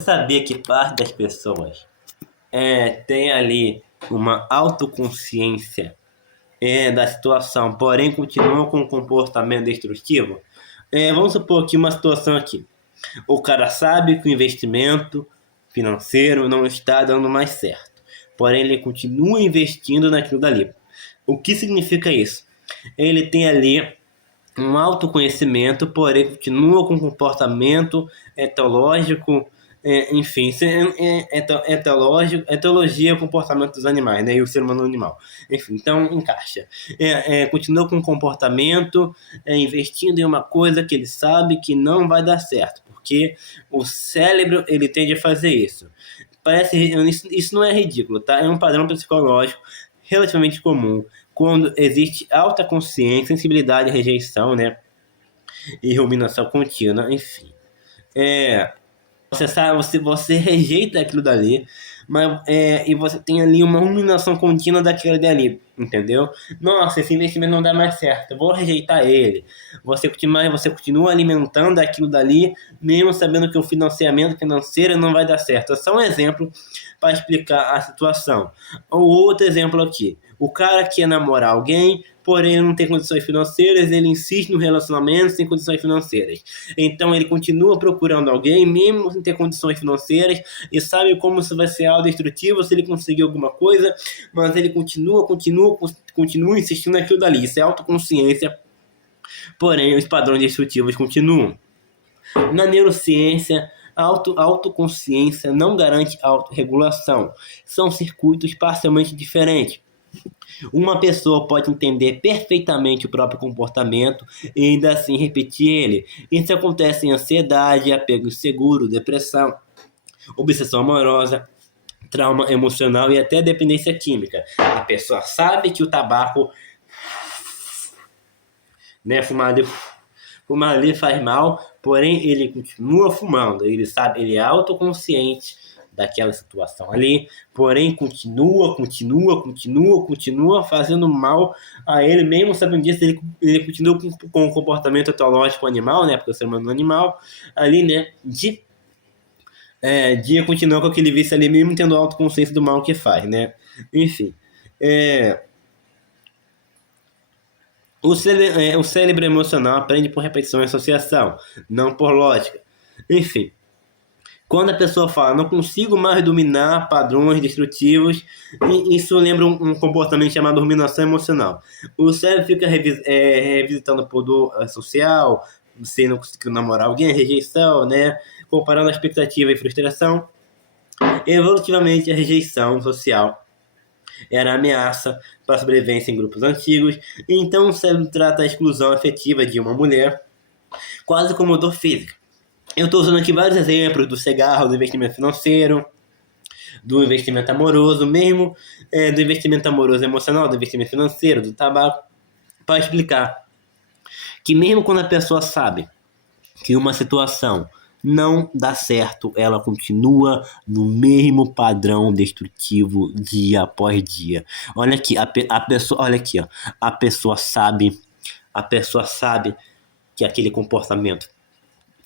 Sabia que parte das pessoas tem ali uma autoconsciência da situação, porém continuam com um comportamento destrutivo? Vamos supor que uma situação aqui. O cara sabe que o investimento financeiro não está dando mais certo, porém ele continua investindo naquilo dali. O que significa isso? Ele tem ali um autoconhecimento, porém continua com um comportamento etológico, enfim, etologia é o comportamento dos animais, né? E o ser humano é um animal. Enfim, então encaixa. Continua com um comportamento, investindo em uma coisa que ele sabe que não vai dar certo, porque o cérebro ele tende a fazer isso. Isso não é ridículo, tá? É um padrão psicológico relativamente comum quando existe alta consciência, sensibilidade, rejeição, né? E ruminação contínua, enfim. Você sabe, você rejeita aquilo dali, mas e você tem ali uma ruminação contínua daquilo dali, entendeu? Nossa, esse investimento não dá mais certo, eu vou rejeitar ele. Você continua alimentando aquilo dali, mesmo sabendo que o financiamento financeiro não vai dar certo. É só um exemplo para explicar a situação. O outro exemplo aqui. O cara quer namorar alguém, porém não tem condições financeiras, ele insiste no relacionamento sem condições financeiras. Então ele continua procurando alguém, mesmo sem ter condições financeiras, e sabe como isso vai ser autodestrutivo se ele conseguir alguma coisa, mas ele continua insistindo naquilo dali. Isso é autoconsciência, porém os padrões destrutivos continuam. Na neurociência, autoconsciência não garante autorregulação. São circuitos parcialmente diferentes. Uma pessoa pode entender perfeitamente o próprio comportamento e ainda assim repetir ele. Isso acontece em ansiedade, apego inseguro, depressão, obsessão amorosa, trauma emocional e até dependência química. A pessoa sabe que o tabaco, né, fumar ali faz mal, porém ele continua fumando. Ele sabe, ele é autoconsciente daquela situação ali, porém continua fazendo mal a ele mesmo, sabendo disso, ele continua com o comportamento etológico animal, né, porque o ser humano é um animal, ali, né, de continuar com aquele vício ali mesmo, tendo autoconsciência do mal que faz, né, enfim, o cérebro emocional aprende por repetição e associação, não por lógica, enfim. Quando a pessoa fala, não consigo mais dominar padrões destrutivos, isso lembra um comportamento chamado ruminação emocional. O cérebro fica revisitando o poder social, você não conseguiu namorar alguém, rejeição, né? Comparando a expectativa e frustração. Evolutivamente, a rejeição social era ameaça para a sobrevivência em grupos antigos, e então o cérebro trata a exclusão afetiva de uma mulher quase como dor física. Eu estou usando aqui vários exemplos do cigarro, do investimento financeiro, do investimento amoroso mesmo, do investimento amoroso emocional, do investimento financeiro, do tabaco, para explicar que mesmo quando a pessoa sabe que uma situação não dá certo, ela continua no mesmo padrão destrutivo dia após dia. Olha aqui, a pessoa, olha aqui, ó, a pessoa sabe que aquele comportamento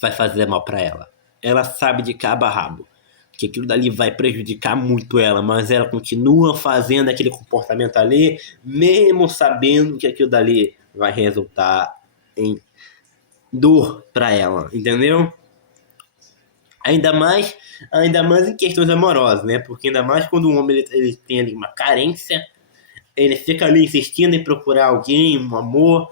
vai fazer mal para ela. Ela sabe de cabo a rabo que aquilo dali vai prejudicar muito ela, mas ela continua fazendo aquele comportamento ali, mesmo sabendo que aquilo dali vai resultar em dor para ela, entendeu? Ainda mais em questões amorosas, né? Porque ainda mais quando o homem ele tem ali uma carência, ele fica ali insistindo em procurar alguém, um amor,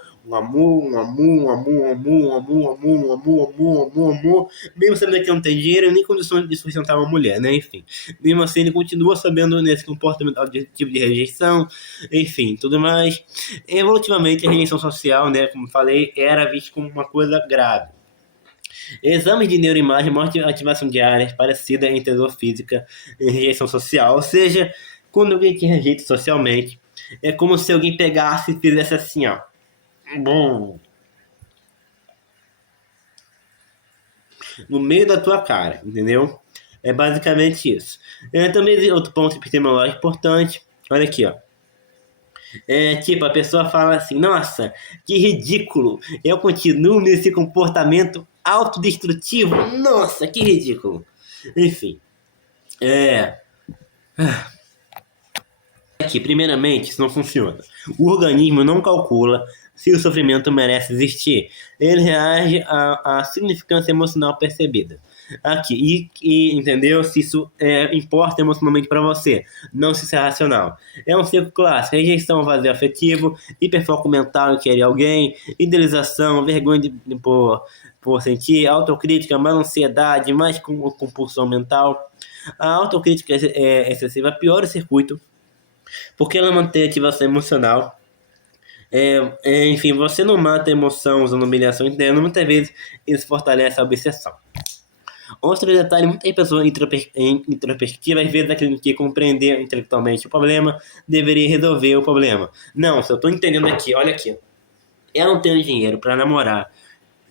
mesmo sabendo que não tem dinheiro nem condições de sustentar uma mulher, né? Enfim, mesmo assim ele continua sabendo nesse comportamento tipo de rejeição, enfim, tudo mais. Evolutivamente a rejeição social, né, como falei, era vista como uma coisa grave. Exames de neuroimagem mostram ativação de áreas parecidas entre dor física e rejeição social, ou seja, quando alguém te rejeita socialmente, é como se alguém pegasse e fizesse assim, ó. Bom, no meio da tua cara, entendeu? É basicamente isso. Também outro ponto epistemológico importante, olha aqui, ó. Tipo, a pessoa fala assim, nossa, que ridículo, eu continuo nesse comportamento autodestrutivo, nossa, que ridículo. Enfim, aqui, primeiramente, isso não funciona. O organismo não calcula se o sofrimento merece existir. Ele reage à significância emocional percebida. Aqui, entendeu? Se isso importa emocionalmente para você, não se isso é racional. É um ciclo clássico: rejeição ao vazio afetivo, hiperfoco mental em querer alguém, idealização, vergonha por sentir, autocrítica, mais ansiedade, mais compulsão mental. A autocrítica excessiva piora o circuito, porque ela mantém a ativação emocional. Enfim, você não mata a emoção usando humilhação interna, muitas vezes isso fortalece a obsessão. Outro detalhe: muitas pessoas introspectivas às vezes acreditam que compreender intelectualmente o problema deveria resolver o problema. Não, se eu estou entendendo aqui, olha aqui. Eu não tenho dinheiro para namorar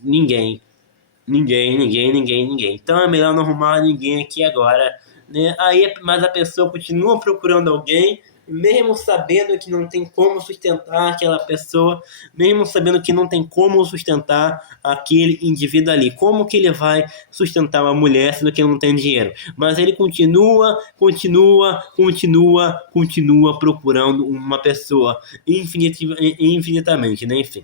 ninguém. Então é melhor não arrumar ninguém aqui agora, né? Mas a pessoa continua procurando alguém, mesmo sabendo que não tem como sustentar aquela pessoa, mesmo sabendo que não tem como sustentar aquele indivíduo ali. Como que ele vai sustentar uma mulher sendo que ele não tem dinheiro? Mas ele continua procurando uma pessoa infinitamente, né? Enfim.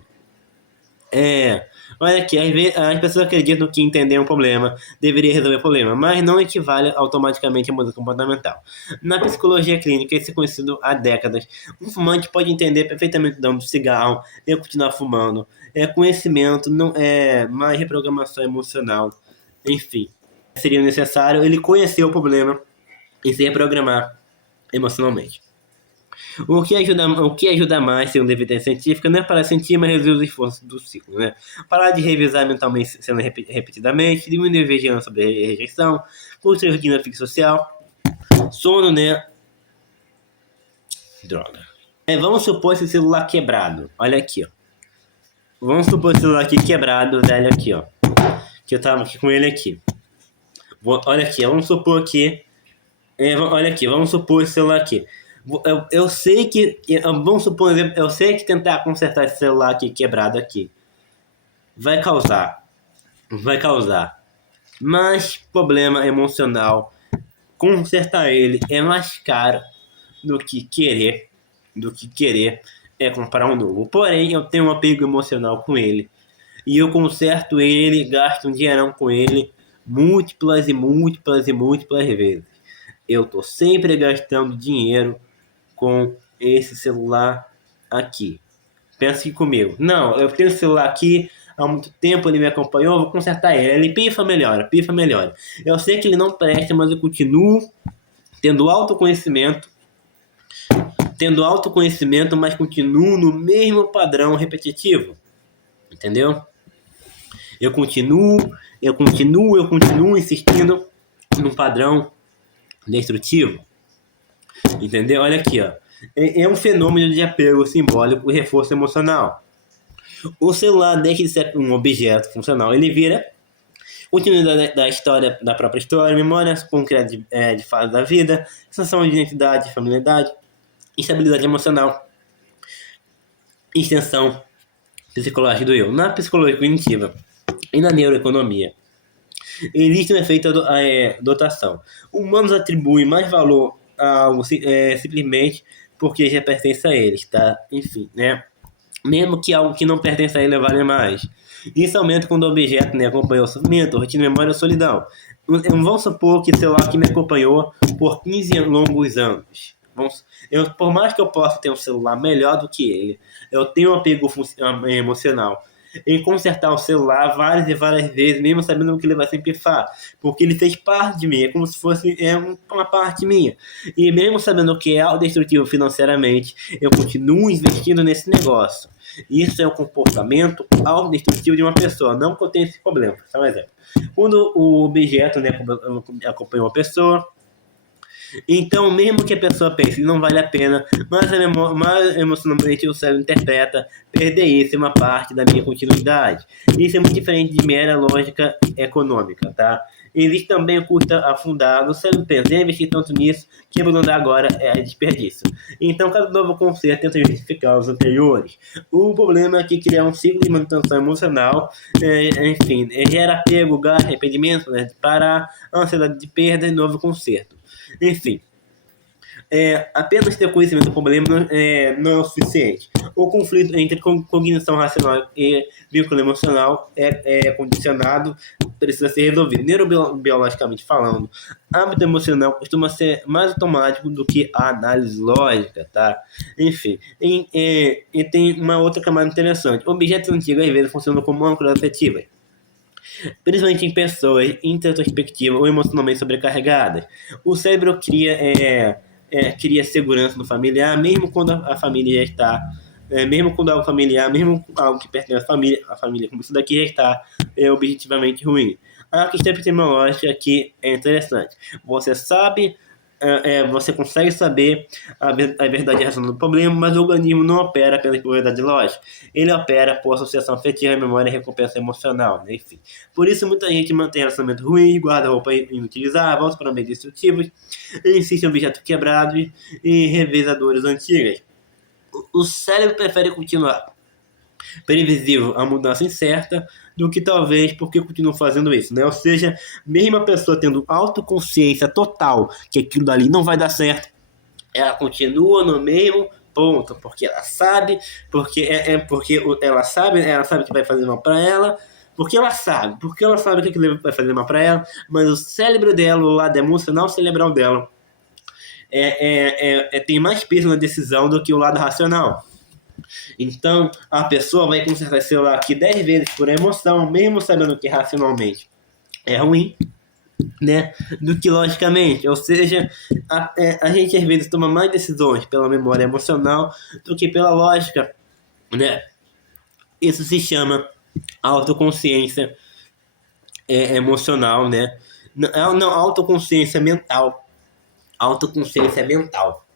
Olha aqui, às vezes as pessoas acreditam que entender um problema deveria resolver o problema, mas não equivale automaticamente a mudança comportamental. Na psicologia clínica, isso é conhecido há décadas. Um fumante pode entender perfeitamente o dano do cigarro e continuar fumando. Conhecimento, não mais reprogramação emocional. Enfim, seria necessário ele conhecer o problema e se reprogramar emocionalmente. O que ajuda mais, segundo a evidência científica, não é para sentir, mas reduzir os esforços do ciclo, né? Parar de revisar mentalmente sendo repetidamente, diminuir a vigilância sobre a rejeição, construir rotina fixa social, sono, né? Droga. Vamos supor esse celular quebrado. Olha aqui, ó. Vamos supor esse celular aqui quebrado, velho, aqui, ó. Que eu tava aqui com ele aqui. Olha aqui, vamos supor que... olha aqui, vamos supor esse celular aqui. Eu sei que, vamos supor, eu sei que tentar consertar esse celular aqui quebrado aqui vai causar, mas problema emocional. Consertar ele é mais caro do que querer comprar um novo. Porém, eu tenho um apego emocional com ele e eu conserto ele, gasto um dinheirão com ele múltiplas vezes. Eu tô sempre gastando dinheiro com esse celular aqui. Pensa aqui comigo. Não, eu tenho esse celular aqui há muito tempo, ele me acompanhou, vou consertar ele. Ele pifa, melhora. Eu sei que ele não presta, mas eu continuo tendo autoconhecimento, mas continuo no mesmo padrão repetitivo. Entendeu? Eu continuo insistindo num padrão destrutivo. Entendeu? Olha aqui, ó. É um fenômeno de apego simbólico e reforço emocional. O celular deixa de ser um objeto funcional, ele vira continuidade da história, da própria história, memórias concretas de fase da vida, sensação de identidade, familiaridade, estabilidade emocional, extensão psicológica do eu. Na psicologia cognitiva e na neuroeconomia, existe um efeito dotação. Humanos atribuem mais valor a algo simplesmente porque já pertence a eles, tá? Enfim, né? Mesmo que algo que não pertence a ele vale mais. Isso aumenta quando o objeto, né, acompanhou o sofrimento, rotina, memória ou solidão. Vamos supor que o celular que me acompanhou por 15 longos anos. Por mais que eu possa ter um celular melhor do que ele, eu tenho um apego emocional em consertar o celular várias e várias vezes, mesmo sabendo que ele vai se pifar, porque ele fez parte de mim, é como se fosse uma parte minha. E mesmo sabendo que é autodestrutivo financeiramente, eu continuo investindo nesse negócio. Isso é um comportamento autodestrutivo de uma pessoa, não que eu tenha esse problema. Só um exemplo. Quando o objeto, né, acompanha uma pessoa, então, mesmo que a pessoa pense não vale a pena, mas emocionalmente o cérebro interpreta perder isso é uma parte da minha continuidade. Isso é muito diferente de mera lógica econômica, tá? Existe também o custo afundado. O cérebro pensa, investir tanto nisso, que vou dar agora é desperdício. Então, cada novo conceito tenta justificar os anteriores. O problema é que cria um ciclo de manutenção emocional, enfim, gera apego, gasto, arrependimento, né, de parar, ansiedade de perda e novo conserto. Enfim, apenas ter conhecimento do problema não é o suficiente. O conflito entre cognição racional e vínculo emocional é condicionado, precisa ser resolvido. Neurobiologicamente falando, hábito emocional costuma ser mais automático do que a análise lógica, tá? Enfim, e tem uma outra camada interessante. Objetos antigos às vezes funcionam como âncoras afetivas, principalmente em pessoas introspectivas ou emocionalmente sobrecarregadas. O cérebro cria segurança no familiar, mesmo quando a família já está, mesmo quando algo familiar, mesmo algo que pertence à família como isso daqui já está objetivamente ruim. A questão epistemológica aqui é interessante. Você sabe, você consegue saber a verdade racional do problema, mas o organismo não opera pela probabilidade lógica. Ele opera por associação afetiva, memória e recompensa emocional, né? Enfim. Por isso, muita gente mantém relacionamento ruim, guarda roupa inutilizável, volta para meios destrutivos, insiste em objetos quebrados e revisa dores antigas. O cérebro prefere continuar previsível a mudança incerta do que talvez porque continua fazendo isso, né? Ou seja, mesmo a pessoa tendo autoconsciência total que aquilo dali não vai dar certo, ela continua no mesmo ponto, porque ela sabe, porque ela sabe que vai fazer mal para ela, porque ela sabe que aquilo vai fazer mal para ela, mas o cérebro dela, o lado emocional cerebral dela, tem mais peso na decisão do que o lado racional. Então, a pessoa vai consertar esse celular aqui 10 vezes por emoção, mesmo sabendo que racionalmente é ruim, né, do que logicamente. Ou seja, a gente às vezes toma mais decisões pela memória emocional do que pela lógica, né? Isso se chama autoconsciência emocional, né? Não, autoconsciência mental. Autoconsciência mental.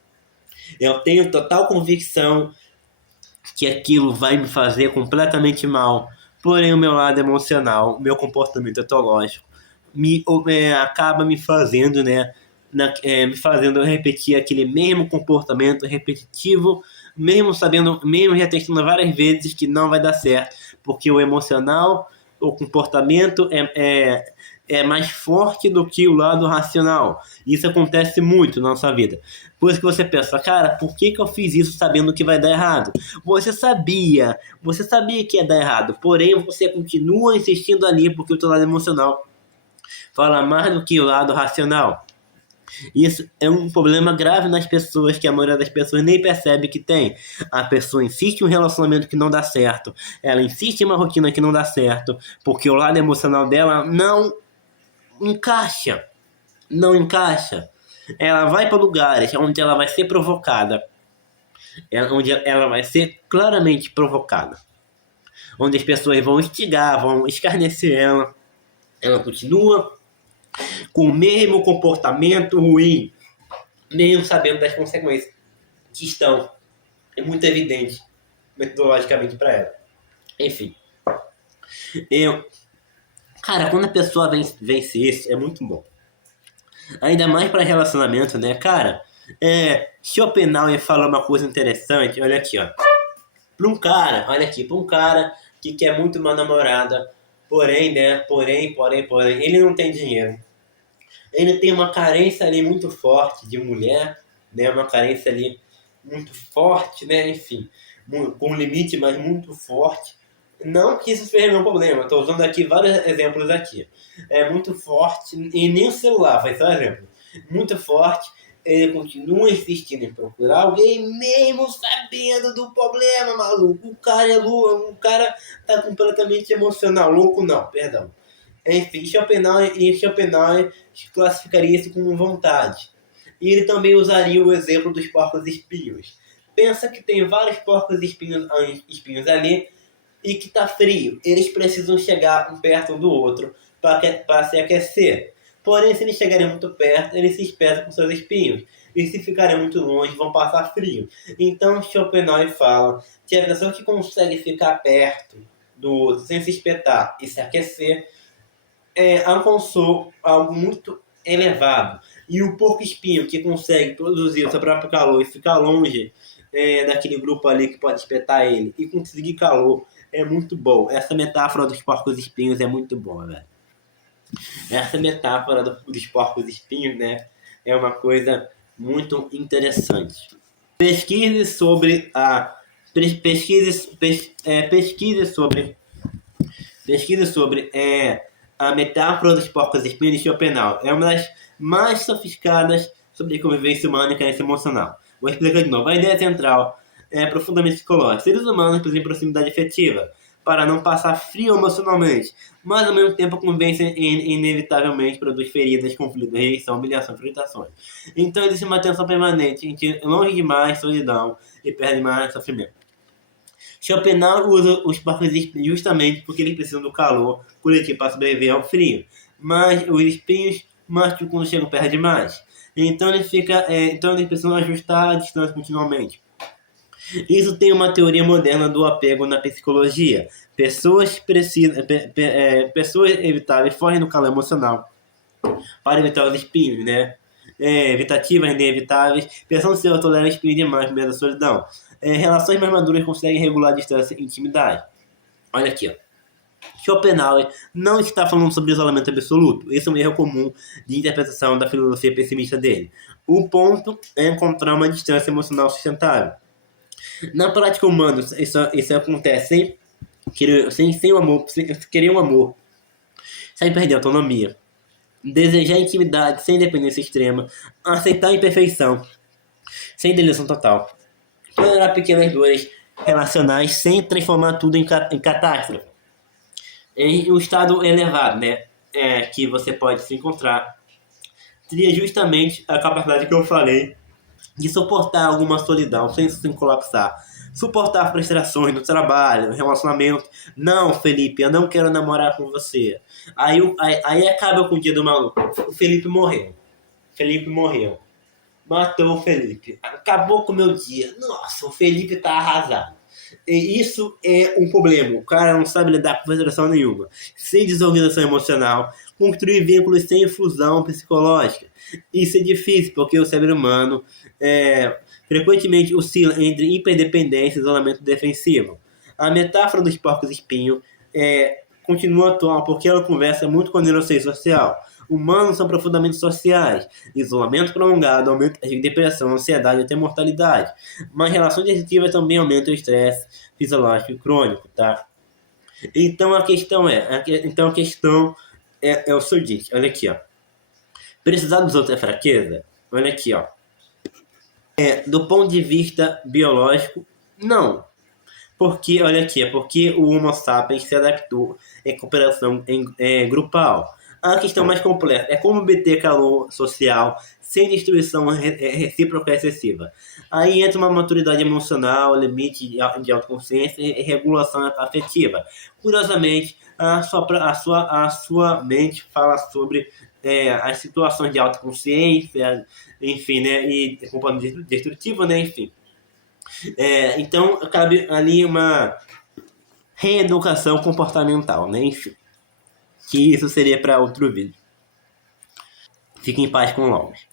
Eu tenho total convicção que aquilo vai me fazer completamente mal. Porém, o meu lado emocional, o meu comportamento etológico, acaba me fazendo, né, me fazendo repetir aquele mesmo comportamento repetitivo, mesmo sabendo, mesmo já testando várias vezes que não vai dar certo, porque o emocional, o comportamento é mais forte do que o lado racional. Isso acontece muito na nossa vida. Por isso que você pensa, cara, por que eu fiz isso sabendo que vai dar errado? Você sabia que ia dar errado, porém você continua insistindo ali porque o teu lado emocional fala mais do que o lado racional. Isso é um problema grave nas pessoas, que a maioria das pessoas nem percebe que tem. A pessoa insiste em um relacionamento que não dá certo, ela insiste em uma rotina que não dá certo, porque o lado emocional dela não encaixa. Ela vai para lugares onde ela vai ser provocada, onde ela vai ser claramente provocada, onde as pessoas vão instigar, vão escarnecer ela. Ela continua com o mesmo comportamento ruim, mesmo sabendo das consequências que estão muito evidentes metodologicamente para ela. Enfim, cara, quando a pessoa vence isso, é muito bom. Ainda mais para relacionamento, né, cara? Schopenhauer falou uma coisa interessante, olha aqui, ó. Para um cara que quer muito uma namorada, porém, ele não tem dinheiro. Ele tem uma carência ali muito forte de mulher, né? Uma carência ali muito forte, né? Enfim, com um limite, mas muito forte. Não que isso seja meu problema, estou usando aqui vários exemplos aqui. É muito forte, e nem o celular, faz só exemplo. Muito forte, ele continua insistindo em procurar alguém, mesmo sabendo do problema, maluco. O cara é louco, o cara tá completamente emocional. Louco não, perdão. Enfim, Schopenhauer classificaria isso como vontade. E ele também usaria o exemplo dos porcos espinhos. Pensa que tem vários porcos espinhos ali e que tá frio. Eles precisam chegar um perto um do outro para se aquecer. Porém, se eles chegarem muito perto, eles se espetam com seus espinhos. E se ficarem muito longe, vão passar frio. Então, Schopenhauer fala que a pessoa que consegue ficar perto do outro sem se espetar e se aquecer, alcançou algo muito elevado. E o porco-espinho que consegue produzir o seu próprio calor e ficar longe daquele grupo ali que pode espetar ele e conseguir calor é muito bom. Essa metáfora dos porcos-espinhos é muito boa, velho. Essa metáfora dos porcos-espinhos, né, é uma coisa muito interessante. Pesquise sobre a pesquise sobre a metáfora dos porcos-espinhos de Schopenhauer. É uma das mais sofisticadas sobre convivência humana e carência emocional. Vou explicar de novo. A ideia central é profundamente psicológica. Seres humanos precisam de proximidade afetiva para não passar frio emocionalmente, mas ao mesmo tempo a convivência inevitavelmente produz feridas, conflitos, rejeição, humilhação, irritações. Então existe uma tensão permanente entre longe demais solidão e perto demais sofrimento. Schopenhauer usa os porcos espinhos justamente porque eles precisam do calor coletivo para sobreviver ao frio. Mas os espinhos machucam quando chegam perto demais. Então eles precisam ajustar a distância continuamente. Isso tem uma teoria moderna do apego na psicologia. Pessoas evitáveis fogem do calor emocional para evitar os espinhos, né? Evitativas, inevitáveis, pensando se eu tolero espinhos demais por medo da solidão. Relações mais maduras conseguem regular a distância e intimidade. Olha aqui, ó. Schopenhauer não está falando sobre isolamento absoluto. Esse é um erro comum de interpretação da filosofia pessimista dele. O ponto é encontrar uma distância emocional sustentável. Na prática humana, isso acontece sem o amor, sem querer um amor, sem perder a autonomia, desejar intimidade sem dependência extrema, aceitar a imperfeição sem delícia total, tolerar pequenas dores relacionais sem transformar tudo em catástrofe. Em um estado elevado, né, que você pode se encontrar, seria justamente a capacidade que eu falei de suportar alguma solidão sem colapsar. Suportar frustrações no trabalho, no relacionamento. Não, Felipe, eu não quero namorar com você. Aí acaba com o dia do maluco. O Felipe morreu. Matou o Felipe. Acabou com o meu dia. Nossa, o Felipe tá arrasado. E isso é um problema. O cara não sabe lidar com frustração nenhuma. Sem desorganização emocional. Construir vínculos sem fusão psicológica. Isso é difícil, porque o cérebro humano frequentemente oscila entre hiperdependência e isolamento defensivo. A metáfora dos porcos-espinhos continua atual porque ela conversa muito com a neurociência social. Humanos são profundamente sociais. Isolamento prolongado aumenta a depressão, ansiedade e até mortalidade. Mas relações afetivas também aumentam o estresse fisiológico e crônico, tá? Então a questão é o seguinte, olha aqui, ó. Precisar dos outros é fraqueza? Olha aqui, ó. Do ponto de vista biológico, não. Porque, olha aqui, é porque o Homo sapiens se adaptou em cooperação grupal. A questão mais complexa é como obter calor social sem destruição recíproca excessiva. Aí entra uma maturidade emocional, limite de autoconsciência e regulação afetiva. Curiosamente, a sua mente fala sobre as situações de autoconsciência, enfim, né, e comportamento destrutivo, né, enfim. Então, cabe ali uma reeducação comportamental, né, enfim. Que isso seria para outro vídeo. Fique em paz com o Longos.